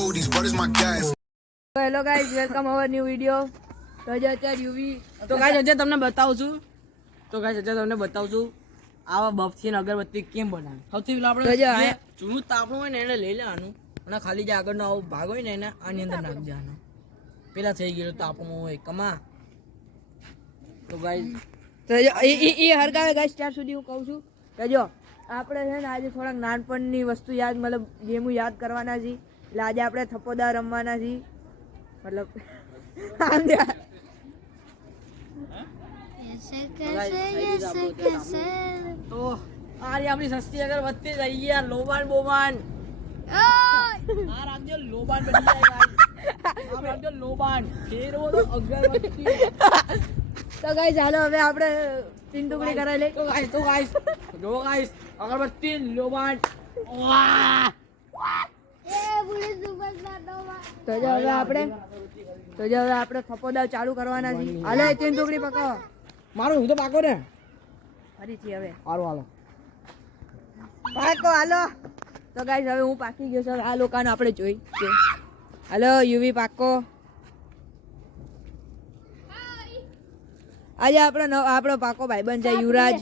Hello guys, welcome our new video. તો જે અત્યારે યુવી તો ગાઈઝ આજે તમને બતાવું છું આવા બફથી અગરબત્તી કેમ બનાવે. સૌથી પહેલા આપણે જે જૂનું તાપણું હોય ને એને લઈ લેવાનું અને ખાલી જે આગળનો આવો ભાગ હોય ને એને આની અંદર નાખી દેવાનો. પેલા થઈ ગયેલું તાપણું હોય કમા. તો ગાઈઝ તો એ હરગાવે ગાઈઝ ત્યાર સુધી હું કહું છું કે જો આપણે છે ને આજે થોડાક નાનપણની વસ્તુ યાદ મતલબ ગેમો યાદ કરવાના છીએ. એટલે આજે આપણે થપ્પોદાર રમવાના છીએ. મતલબ તો આ આપણી સસ્તી અગરબત્તી જ આવી યાર. લોબાન બોબાન આ રાખજો. લોબાન બની જાય ગાઈઝ. આ રાખજો લોબાન ફેરવો તો અગરબત્તી. તો ગાઈઝ ચાલો હવે આપણે તીન ટુકડી કરાવી લઈએ. તો ગાઈઝ જો ગાઈઝ અગરબત્તી લોબાન. વાહ તો જો હવે આપણે થપ્પોદાર ચાલુ કરવાના છીએ. હાલો એ તીન ટુકડી પકાવો. મારું હું તો પાકો ને ફરીથી હવે સારું હાલો પાકો હાલો. તો ગાઈઝ હવે હું પાકી ગયો છું. આ લોકોને આપણે જોઈ હાલો યુવી પાકો. આજે આપણો પાકો ભાઈબંધ છે યુવરાજ.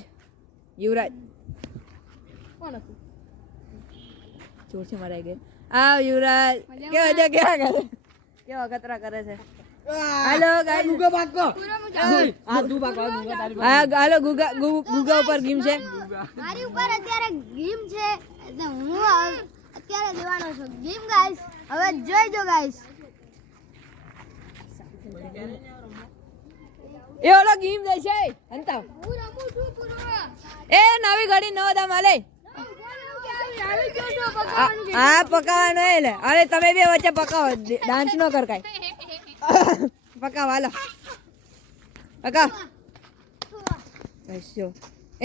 કોણ હતું? ચોર છે મરાઈ ગયો. આ યુવરાજ કેવા કતરા કરે છે. હાલો ગાઈસ ગુગા પાકો. આ તું પાકો હાલો ગુગા ઉપર ગેમ છે. મારી ઉપર અત્યારે ગેમ છે એટલે હું અત્યારે દેવાનો છું ગેમ ગાઈસ. હવે જોઈજો ગાઈસ. એ ઓલો ગેમ દે છે અંતા હું રમું છું પૂરો. એ નવી ઘડી નો દા માલે આ પકાવાનો એટલે અરે તમે બે વચ્ચે પકાવો. ડાન્સ નો કર કાઈ. પકાવ હાલો પકાવ.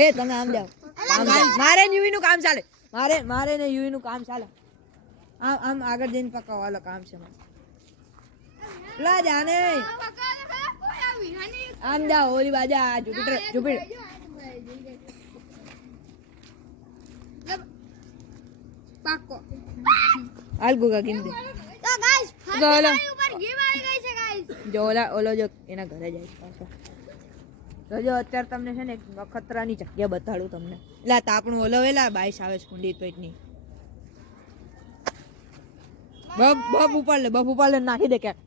એ તમે આમ જાઓ. મારે ને યુવી નું કામ ચાલે. મારે ને યુવી નું કામ ચાલે. આમ આગળ જઈને પકાવ હાલો. કામ છે લા જાને. આમ જાઓ ઓલી બાજુ. આ જુપિટર પાકો. હાલ ગુગા ગેમ દે. તો ગાઈસ મારી ઉપર ગેમ આવી ગઈ છે ગાઈસ. જો ઓલો જો એના ઘરે જાય પાછો. તો જો અત્યારે તમને છે ને એક ખતરાની જગ્યા બતાડું તમને. એટલે તાપણું ઓલવેલા બાઈસ આવે છે કુંડી પેટની. બફ ઉપર લે નાખી દે ક્યાંક.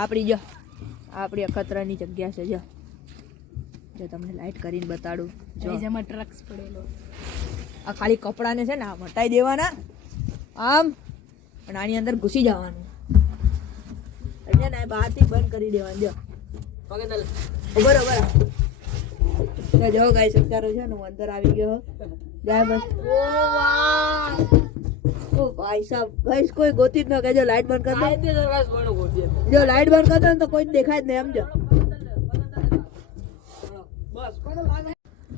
આપણી અખતરાની જગ્યા છે. જો તમને લાઈટ કરીને બતાડું. જો જેમાં ટ્રક્સ પડેલો. આ ખાલી કપડાને છે ને આમ હટાઈ દેવાના આમ અને આની અંદર ઘૂસી જવાનું. એટલે ને બહારથી બંધ કરી દેવાનું. જો બરોબર. જો ગાઈસ અત્યારે છે ને હું અંદર આવી ગયો. જાય બસ. ઓ ભાઈ સાહેબ ગાઈસ કોઈ ગોતી જ ન કે. જો લાઈટ બંધ કરી દો. જો લાઈટ બંધ કરી દો ને તો કોઈ દેખાય જ નહીં. સમજો.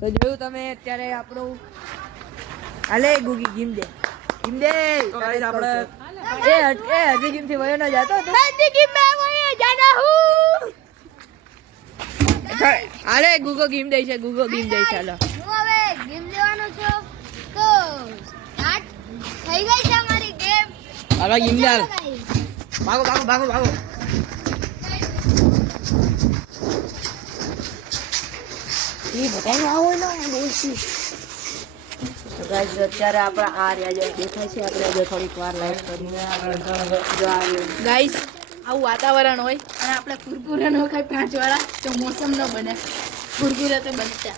તો જોયું તમે અત્યારે આપણું હાલે ગુગી ગીમ દે. આપણે હજી ગીમ થી વયો ન જાતો હાલે ગુગો ગીમ દે છે. હાલો હું હવે ગેમ લેવાનો છું. તો સ્ટાર્ટ થઈ ગઈ છે અમારી ગેમ. હાલો ગેમ ચાલ. ભાગો. અત્યારે આપણા આ રહ્યા જો દેખાય છે. આપણે જો થોડીક વાર લાઈટ કરીને ગાઈસ આવું વાતાવરણ હોય અને આપણે કુરકુરે નો ખાઈ 5 વાળા તો મોસમ ન બને. કુરકુરે તો બનતા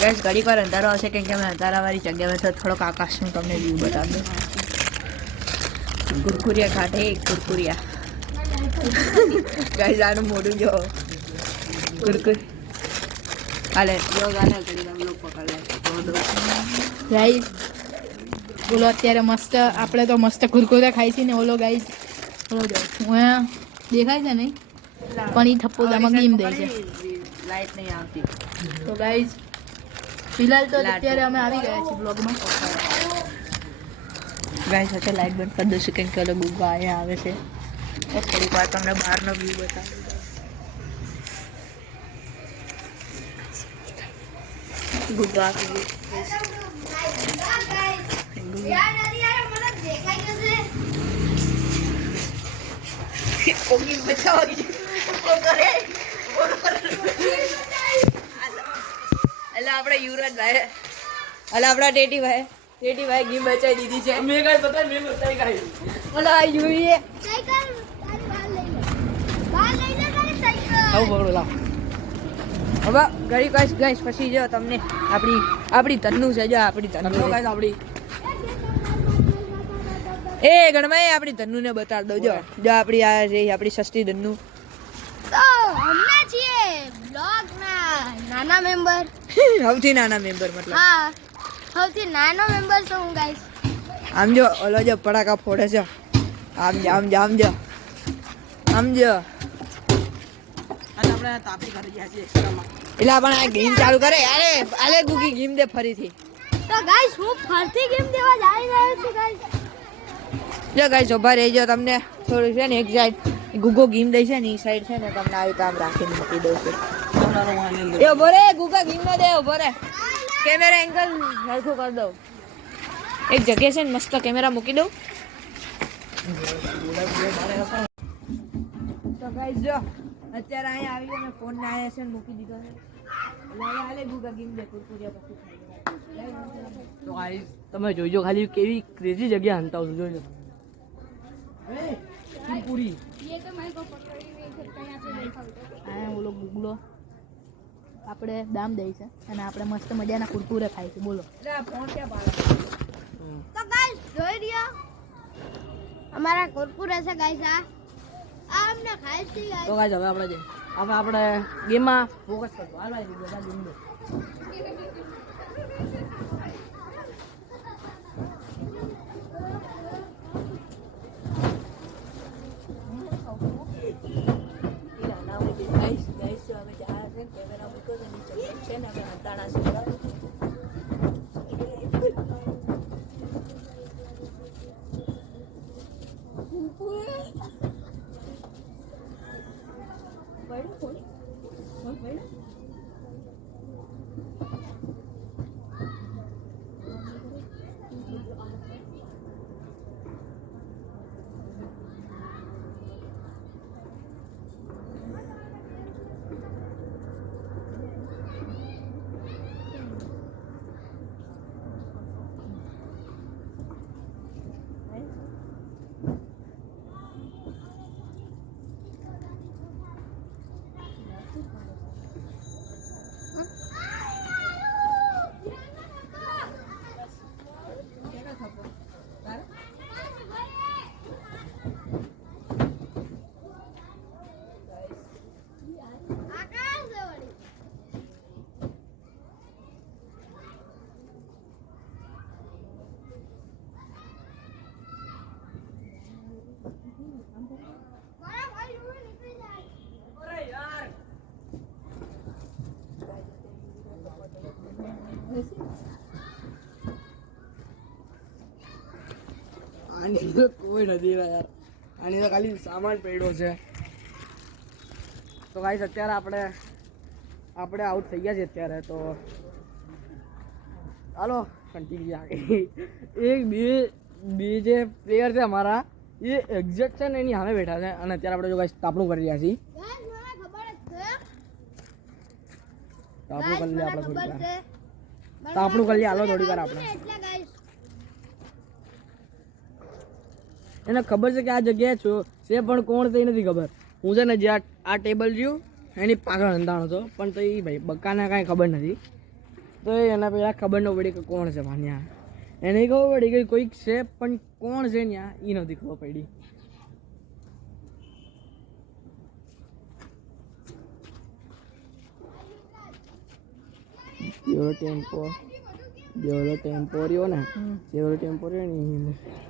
ગેસ ઘડીક વાર અંધારો આવશે કેમ કે અમે અંધારાવાળી જગ્યામાં તો થોડોક આકાશનું તમને વ્યૂ બતાવી દઉં. કુરકુરિયા ખાટે કુરકુરિયા ગાઈસ આનું મોઢું જો કુરકુર હાલે જો ગાને કરી દમ લોક પકડ લે. ગાઈસ બોલો અત્યારે મસ્ત આપણે તો મસ્ત કુરકુરે ખાઈ છે ને. ઓલો ગાઈસ ઓલો જો દેખાય છે નહીં પણ એ થપ્પોદામાં ગેમ દે છે. લાઈટ નહીં આવતી. તો ગાઈસ ફિલહાલ તો અત્યારે અમે આવી ગયા છીએ બ્લોગમાં. ગાઈસ અત્યારે લાઈટ બંધ કરી દઈશું કેમ કે ઓલો ગુગા અહીંયા આવે છે. થોડીક વાર તમને બહારનો વ્યૂ બતાવી. ગુજરાત યાર નથી યાર મને દેખાઈ જશે ઓગી બચાવો કો કરે અલા આપણે યુવરાજભાઈ અલા આપણા ટેટીભાઈ ગેમ બચાવી દીધી છે મેં કઈ બતાય મેં બતાઈ કઈ અલા યુવીએ સાયકલ તારી બહાર લઈ લે તારી આવું સાયકલ પકડો લાવ હવે ગરી ગાઈસ પછી જો તમને આપણી તન્નુ છે જો આપણી તન્નુ તન્નો ગાઈસ આપડી એ ગણમાઈ આપણી તન્નુને બતાડ દો જો આપણી આ છે આપણી સસ્તી તન્નુ તો અમને છીએ બ્લોગ ના નાના મેમ્બર સૌથી નાના મેમ્બર મતલબ હા સૌથી નાનો મેમ્બર છું હું ગાઈસ આમ જો ઓલો જો પડાકા ફોડે છે આમ જો અને આપણે તાપી કરી ગયા છીએ એક્સ્ટ્રામાં એટલે આપણે આ ગેમ ચાલુ કરે આલે ગુગી ગેમ દે ફરીથી તો ગાઈસ હું ફરતી ગેમ દેવા જઈ રહ્યો છું ગાઈસ જો ગાઈસ ઉભા રહેજો તમને થોડું છે ને એક સાઈડ ગુગો ગેમ દે છે ને એ સાઈડ છે ને તમને આવી કામ રાખીને મૂકી દઉં છું તમારો વાહની અંદર એ ઉભો રે ગુગા ગેમ ન દે ઉભો રે કેમેરા એંગલ સરખું કરી દઉં એક જગ્યા છે ને મસ્ત કેમેરા મૂકી દઉં તો ગાઈસ જો અત્યારે અહીંયા આવી ગયો મેં ફોન ને આયા છે ને મૂકી દીધો છે એટલે હવે હાલે ગુગા ગેમ દે કુરકુરિયા પછી ખાઈ તો ગાઈસ તમે જોઈજો ખાલી કેવી ક્રેઝી જગ્યા હંતાવ છો જોઈજો પૂરી આ ઓલો ગુગલો આપણે દામ દઈ છે અને આપણે મસ્ત મજાના કુરકુરે ખાય છે બોલો લે ફોન ક્યાં પાડે તો ગાઈસ જોઈ રહ્યા અમારા કુરકુરે છે ગાઈસ આ અમને ખાય છે ગાઈસ તો ગાઈસ હવે આપણે ગેમમાં ફોકસ કરજો હાલ ભાઈ બધા ગેમ દો ગાઈસ હવે જા છે કેમેરા મૂકો છે નીચે છે ને આપણે હંતાણા છે બરાબર આની તો કોઈ નથી યાર આની તો ખાલી સામાન પડ્યો છે તો ગાઈસ અત્યારે આપણે આઉટ થઈ ગયા છે અત્યારે તો ચાલો કન્ટિન્યુ આગળ એક બે જે પ્લેયર છે અમારા એ એક્ઝેક્ટ છે ને એની સામે બેઠા છે અને અત્યારે આપણે જો ગાઈસ તાપણું કરી રહ્યા છીએ તાપણું કરી લઈએ આપણે થોડી વાર તાપણું કરી લઈએ હાલો થોડી વાર આપણે એને ખબર છે કે આ જગ્યાએ છો છે પણ કોણ તે નથી ખબર હું છે ને જે આ ટેબલ રહ્યું એની પાછળ અંધાણો હતો પણ તો એ ભાઈ બક્કાને કાંઈ ખબર નથી તો એના પહેલાં ખબર ન પડી કે કોણ છે ત્યાં એને ખબર પડી કે કોઈક છે પણ કોણ છે ત્યાં એ નથી ખબર પડી જેવડો ટેમ્પો રહ્યો ને જેવડો ટેમ્પો રહ્યો ને એની અંદર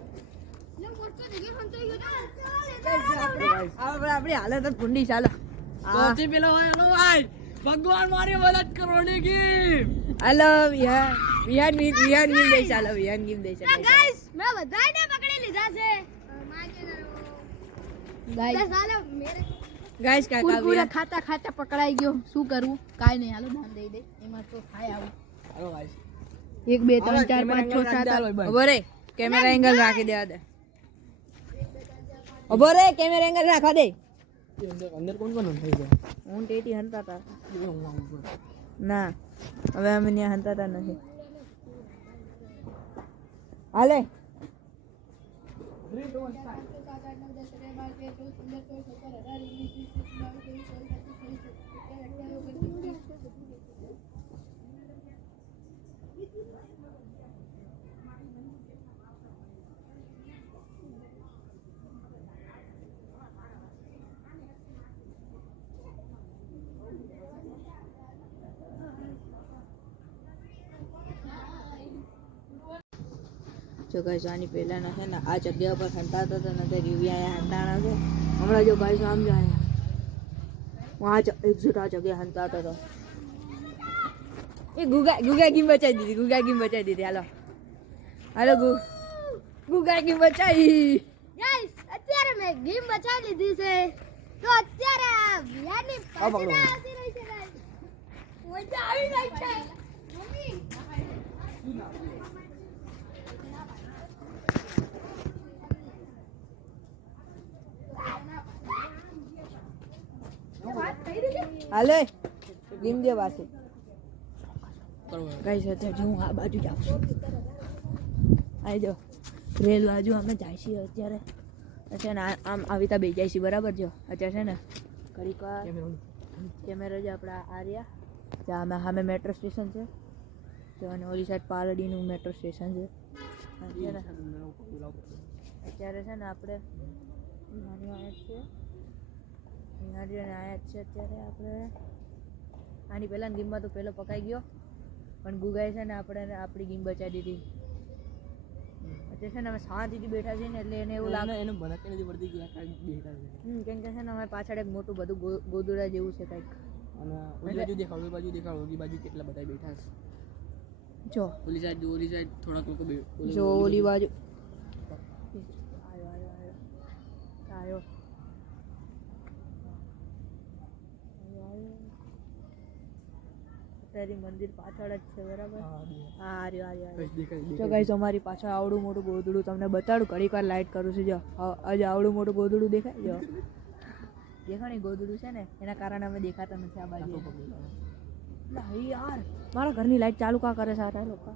આપણી હાલત જ ભૂંડી ચાલો સૌથી પેલો હોય હેલો ભાઈ ભગવાન મારી મદદ કરોની કી હાલો વિહાન ગીમ દઈ ચાલો વિહાન ગીમ દઈ ચાલો ગાઈસ મેં બધાને પકડી લીધા છે ગાઈસ ચાલો મેરે ગાઈસ કાકા કુરકુરે ખાતા ખાતા પકડાઈ ગયો શું કરવું કાંઈ નહીં હાલો દામ દઈ દે એમાં તો ખાય આવું હાલો ગાઈસ 1 2 3 4 5 6 7 8 ઉભો રે કેમેરા એંગલ રાખી દેવા દે ઉભો રે કેમેરા એંગલ રાખવા દે અંદર કોણ કોણ થઈ ગયા હું ટેટી હંતા હતા હું આવું છું ના હવે અમે ત્યાં હંતા હતા નથી હાલે જો ગાઈસ આની પહેલાના છે ને આ જગ્યા પર હંતાતા હતા ને તે રિવ્યા હંતાણા છે હમણાં જો ગાઈસ આમ જાય હું આ એક્ઝેક્ટ આ જગ્યા હંતાતો હતો એ ગુગા ગીમ બચાવી દીધી હાલો હાલો ગુગા ગીમ બચાવી ગાઈસ અત્યારે મેં ગેમ બચાવી લીધી છે તો અત્યારે આ વિયાની પાછી ના આવતી રહી છે ગાઈસ મજા આવી રહી છે મમ્મી હાલે ગીમ દે પાછી બરોબર ગાઈસ અત્યારે હું આ બાજુ જાઉં છું આવી જાઓ રેલ બાજુ અમે જાય છીએ અત્યારે છે ને આમ આવી રીતે બે જાય છીએ બરાબર જો અત્યારે છે ને ઘડીક વાર કેમેરા જે આપણા આ રહ્યા ત્યાં અમે સામે મેટ્રો સ્ટેશન છે તો અને ઓલી સાઈડ પાલડીનું મેટ્રો સ્ટેશન છે અત્યારે છે ને આપણે આવ્યા છે અત્યારે આપણે આની પહેલાંની ગેમમાં તો પહેલો પકાઈ ગયો પણ ગુગાએ છે ને આપણે આપણી ગેમ બચાવી દીધી અત્યારે છે ને અમે શાંતિથી બેઠા છીએ ને એટલે એને એવું લાગે એનું ભનક નથી પડતી કે આ કાંઈક બેઠા છે કેમ કે છે ને અમારી પાછળ એક મોટું બધું ગોદડા જેવું છે કંઈક અને ઓલી બાજુ દેખાડો ઓલી બાજુ કેટલા બધા બેઠા છે જો ઓલી સાઈડ થોડાક લોકો જો ઓલી બાજુ આવ્યો અત્યારે મંદિર પાછળ જ છે બરાબર હા રહ્યો જો ગાઈસ અમારી પાછળ આવડું મોટું ગોદડું તમને બતાડું ઘડીક વાર લાઈટ કરું છું જો આજે આવડું મોટું ગોદડું દેખાય જો દેખાણી ગોદડું છે ને એના કારણે અમે દેખાતા નથી આ બાજુ યાર મારા ઘરની લાઈટ ચાલુ કા કરે સારા લોકો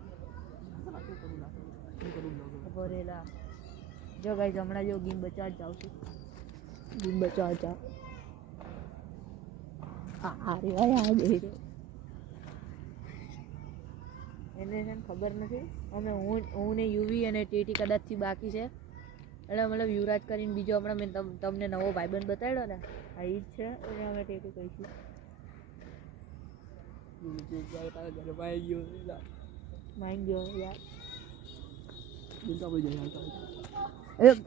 ભરેલા જો ગાઈસ હમણાં જો ગેમ બચાવ જાઉં છું ગેમ બચાવ જાવ આ એને છે ને ખબર નથી અમે હું ને યુવી અને ટેટી કદાચથી બાકી છે એટલે મતલબ યુવરાજ કરીને બીજો હમણાં મેં તમને નવો ભાઈબંધ બતાવ્યો ને આ ઈ જ છે એને અમે ટેટી કહીશું માઇન ગયો યાર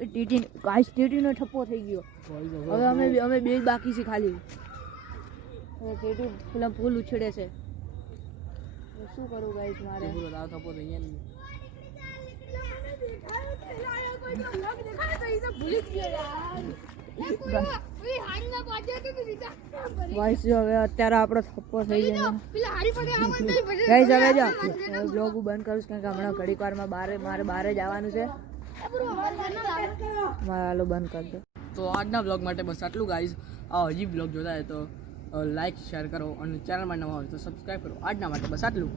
ટીટી ગાઈસ ટીટીનો ઠપ્પો થઈ ગયો હવે અમે બે જ બાકી છે ખાલી હવે ટેટી પેલા ફૂલ ઉછળે છે શું કરું ગાઈસ મારે થપો થઈ ગયા નહીં ગાઈસ હવે અત્યારે આપણો થપ્પો થઈ ગયો ગાઈસ હવે જો બ્લોગ બંધ કરું છું કારણ કે હમણાં ઘડીક વારમાં મારે બહાર જવાનું છે હાલો બંધ કરી દો તો આજના બ્લોગ માટે બસ આટલું ગાઈઝ આ હજી બ્લોગ જોતા હોય તો લાઈક શેર કરો અને ચેનલમાં નવા હોય તો સબસ્ક્રાઈબ કરો આજના માટે બસ આટલું